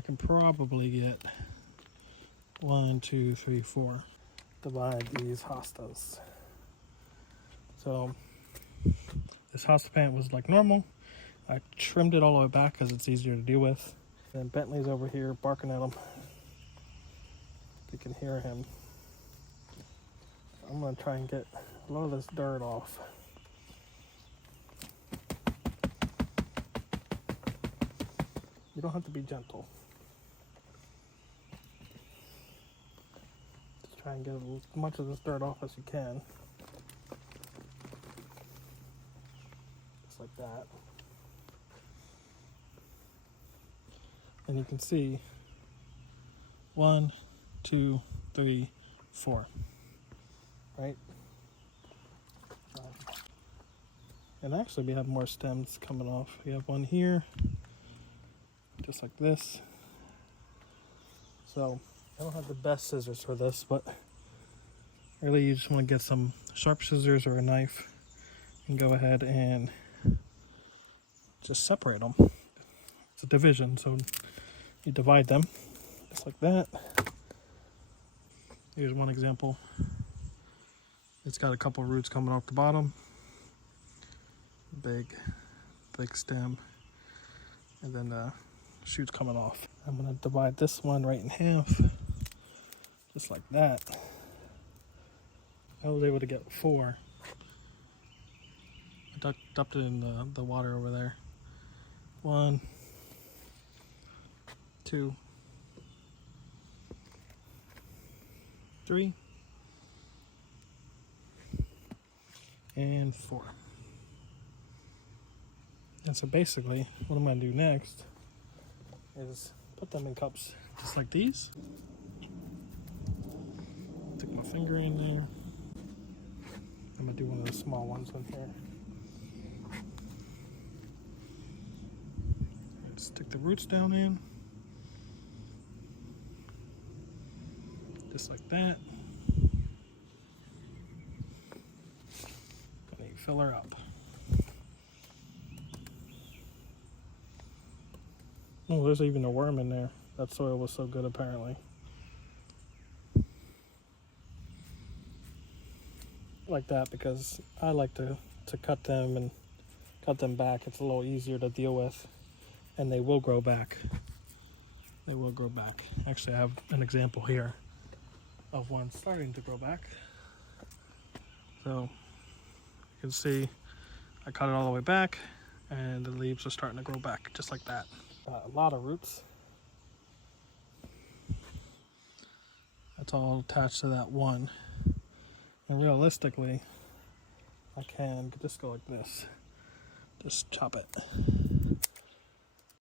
I can probably get 1, 2, 3, 4. Divide these hostas. So this hosta pant was like normal. I trimmed it all the way back because it's easier to deal with. And Bentley's over here barking at him. You can hear him. I'm gonna try and get a lot of this dirt off. You don't have to be gentle. Just try and get as much of this dirt off as you can. Just like that. And you can see 1, 2, 3, 4. Right? And actually we have more stems coming off. We have one here, just like this. So I don't have the best scissors for this, but really you just want to get some sharp scissors or a knife and go ahead and just separate them. It's a division, so you divide them just like that. Here's one example. It's got a couple roots coming off the bottom. Big stem. And then the shoots coming off. I'm gonna divide this one right in half. Just like that. I was able to get 4. I dumped it in the water over there. 1, 2, 3, and 4. And so basically, what I'm going to do next is put them in cups just like these. Stick my finger in there. I'm going to do one of the small ones in here. Stick the roots down in. Just like that. And you fill her up. Oh, there's even a worm in there. That soil was so good apparently. Like that because I like to cut them and cut them back. It's a little easier to deal with. And they will grow back. They will grow back. Actually, I have an example here of one starting to grow back. So you can see I cut it all the way back and the leaves are starting to grow back just like that. A lot of roots. That's all attached to that one. And realistically, I can just go like this. Just chop it.